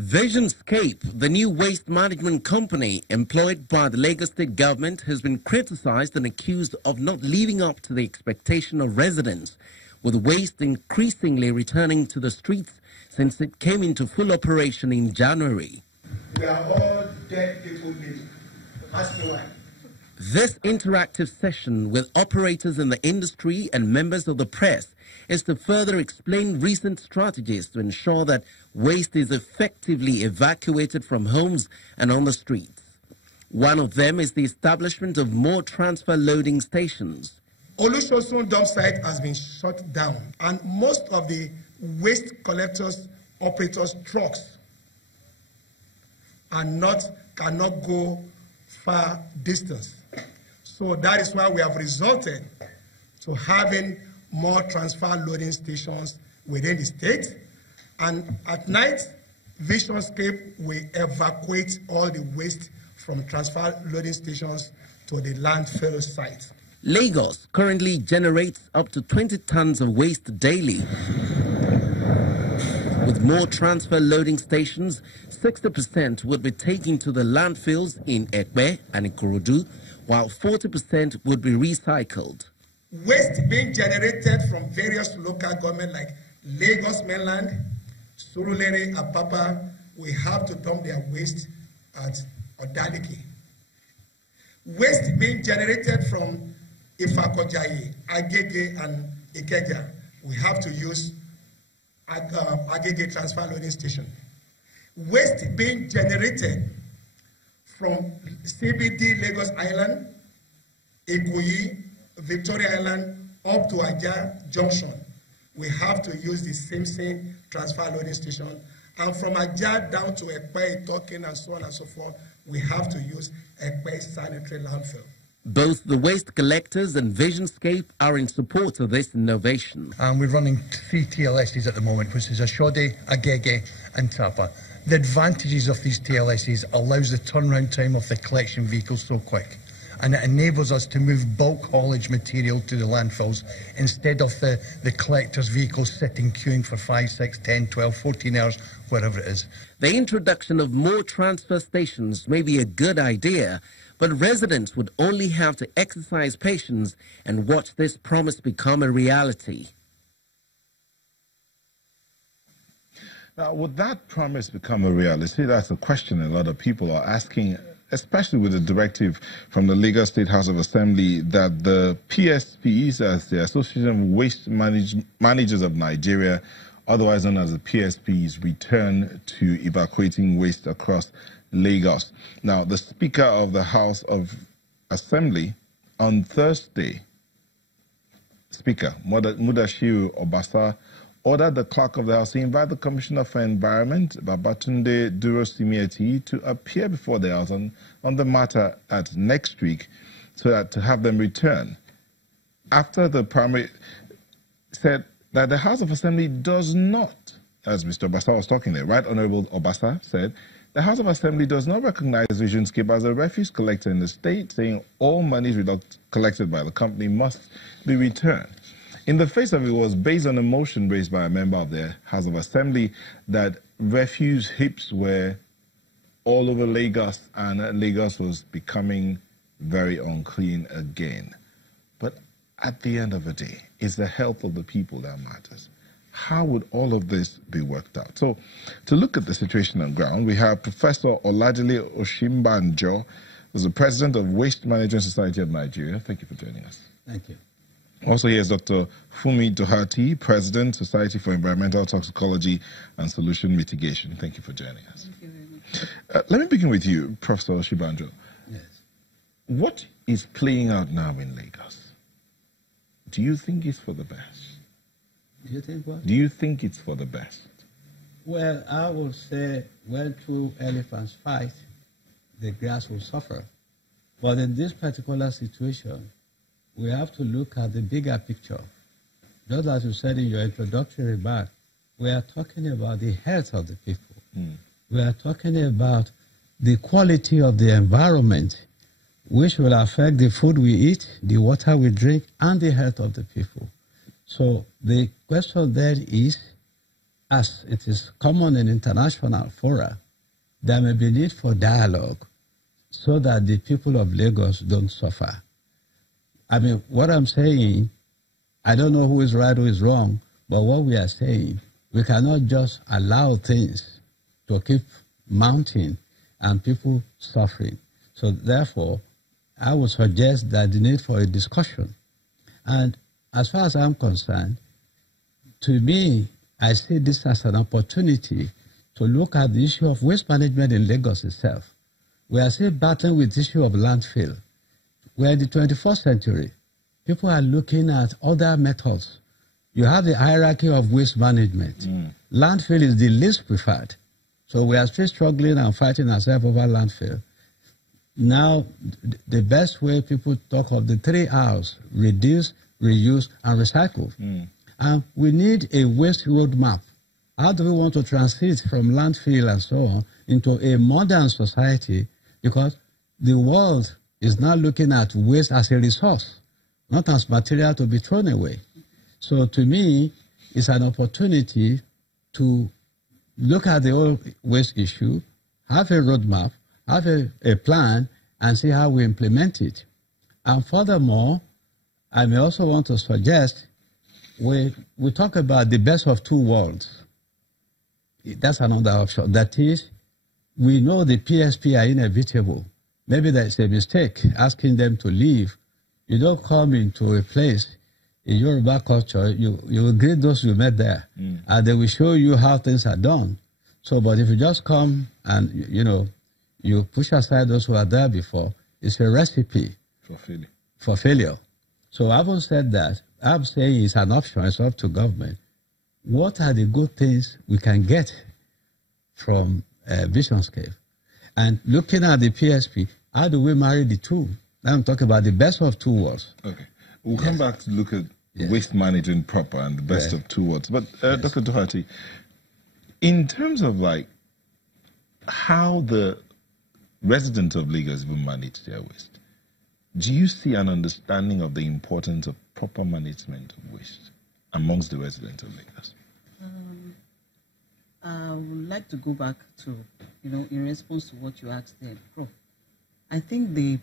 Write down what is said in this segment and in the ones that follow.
Visionscape, the new waste management company employed by the Lagos State government, has been criticized and accused of not living up to the expectation of residents, with waste increasingly returning to the streets since it came into full operation in January. We are all dead people living. Ask me why. This interactive session with operators in the industry and members of the press is to further explain recent strategies to ensure that waste is effectively evacuated from homes and on the streets. One of them is the establishment of more transfer loading stations. Olusosun dump site has been shut down, and most of the waste collectors, operators' trucks cannot go far distance. So that is why we have resorted to having more transfer loading stations within the state. And at night, Visionscape will evacuate all the waste from transfer loading stations to the landfill site. Lagos currently generates up to 20 tons of waste daily. With more transfer loading stations, 60% would be taken to the landfills in Ekpe and Ikorodu, while 40% would be recycled. Waste being generated from various local governments like Lagos Mainland, Surulere, Apapa, we have to dump their waste at Odaliki. Waste being generated from Ifakojayi, Agege, and Ikeja, we have to use Agege transfer loading station. Waste being generated from CBD Lagos Island, Ikoyi, Victoria Island, up to Aja Junction, we have to use the same transfer loading station. And from Aja down to Ekpe, Tokin, and so on and so forth, we have to use Ekpe sanitary landfill. Both the waste collectors and Visionscape are in support of this innovation. And we're running 3 TLSs at the moment, which is Ashode, Agege, and Tapa. The advantages of these TLSs allows the turnaround time of the collection vehicles so quick, and it enables us to move bulk haulage material to the landfills instead of the collectors' vehicles sitting queuing for 5, 6, 10, 12, 14 hours, whatever it is. The introduction of more transfer stations may be a good idea, but residents would only have to exercise patience and watch this promise become a reality. Now, would that promise become a reality? That's a question a lot of people are asking, especially with the directive from the Lagos State House of Assembly that the PSPs, as the Association of Waste Managers of Nigeria, otherwise known as the PSPs, return to evacuating waste across Lagos. Now, the Speaker of the House of Assembly on Thursday, Speaker Mudashiru Obasa, ordered the clerk of the House to invite the Commissioner for Environment, Babatunde Duro-Simieti, to appear before the House on the matter at next week to have them return. After the primary said that the House of Assembly does not, as Mr. Obasa was talking there, Right Honorable Obasa said, the House of Assembly does not recognize Visionscape as a refuse collector in the state, saying all monies collected by the company must be returned. In the face of it was based on a motion raised by a member of the House of Assembly that refuse heaps were all over Lagos and Lagos was becoming very unclean again. But at the end of the day, it's the health of the people that matters. How would all of this be worked out? So, to look at the situation on ground, we have Professor Oladile Oshimbanjo, who's the President of Waste Management Society of Nigeria. Thank you for joining us. Thank you. Also here is Dr. Fumi Doherty, President, Society for Environmental Toxicology and Solution Mitigation. Thank you for joining us. Thank you very much. Let me begin with you, Professor Oshimbanjo. Yes. What is playing out now in Lagos? Do you think it's for the best? Do you think what? Do you think it's for the best? Well, I would say when two elephants fight, the grass will suffer. But in this particular situation, we have to look at the bigger picture. Just as you said in your introductory remark, we are talking about the health of the people. We are talking about the quality of the environment, which will affect the food we eat, the water we drink, and the health of the people. So the question then is, as it is common in international fora, there may be need for dialogue so that the people of Lagos don't suffer. I mean, what I'm saying, I don't know who is right, who is wrong, but what we are saying, we cannot just allow things to keep mounting and people suffering. So therefore, I would suggest that the need for a discussion. And as far as I'm concerned, to me, I see this as an opportunity to look at the issue of waste management in Lagos itself. We are still battling with the issue of landfill. We're in the 21st century. People are looking at other methods. You have the hierarchy of waste management. Landfill is the least preferred. So we are still struggling and fighting ourselves over landfill. Now, the best way people talk of the 3 R's, reduce, reuse, and recycle. And we need a waste roadmap. How do we want to transit from landfill and so on into a modern society? Because the world is now looking at waste as a resource, not as material to be thrown away. So to me, it's an opportunity to look at the whole waste issue, have a roadmap, have a plan, and see how we implement it. And furthermore, I may also want to suggest we talk about the best of 2 worlds. That's another option. That is, we know the PSP are inevitable. Maybe there's a mistake asking them to leave. You don't come into a place in Yoruba culture, you will greet those you met there, and they will show you how things are done. So, but if you just come and, you push aside those who are there before, it's a recipe for failure. So I haven't said that. I'm saying it's an option. It's up to government. What are the good things we can get from Visionscape? And looking at the PSP, how do we marry the two? Now I'm talking about the best of 2 worlds. Okay. We'll come back to look at waste management proper and the best of 2 worlds. But Dr. Doherty, in terms of how the residents of Lagos will manage their waste, do you see an understanding of the importance of proper management of waste amongst the residents of Lagos? I would like to go back to, in response to what you asked there, Prof. I think the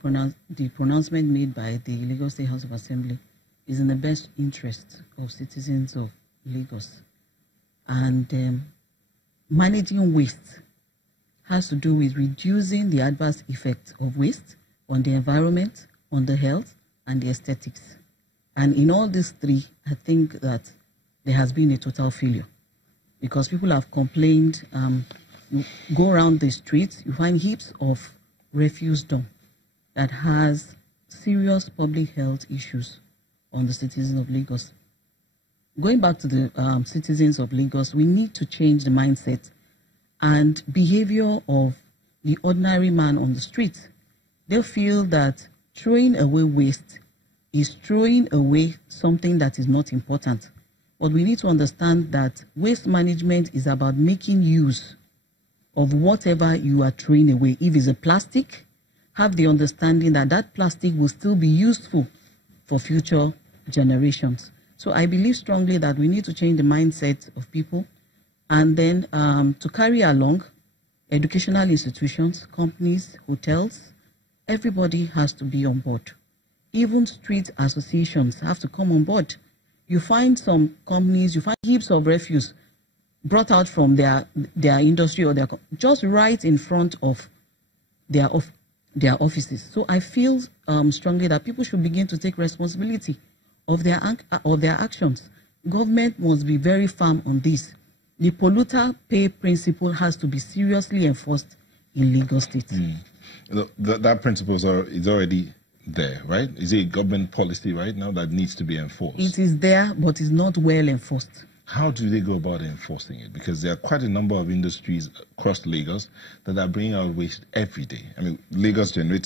pronouncement made by the Lagos State House of Assembly is in the best interest of citizens of Lagos. And managing waste has to do with reducing the adverse effects of waste on the environment, on the health, and the aesthetics. And in all these 3, I think that there has been a total failure because people have complained. You go around the streets, you find heaps of refuse dump that has serious public health issues on the citizens of Lagos. Going back to the citizens of Lagos, we need to change the mindset and behavior of the ordinary man on the street. They feel that throwing away waste is throwing away something that is not important. But we need to understand that waste management is about making use of whatever you are throwing away. If it's a plastic, have the understanding that that plastic will still be useful for future generations. So I believe strongly that we need to change the mindset of people, and then to carry along educational institutions, companies, hotels, everybody has to be on board. Even street associations have to come on board. You find some companies, you find heaps of refuse brought out from their industry or just right in front of their offices. So I feel strongly that people should begin to take responsibility of their actions. Government must be very firm on this. The polluter pay principle has to be seriously enforced in Lagos State. That principle is already there, right? Is it a government policy right now that needs to be enforced? It is there, but it's not well enforced. How do they go about enforcing it? Because there are quite a number of industries across Lagos that are bringing out waste every day. I mean, Lagos generates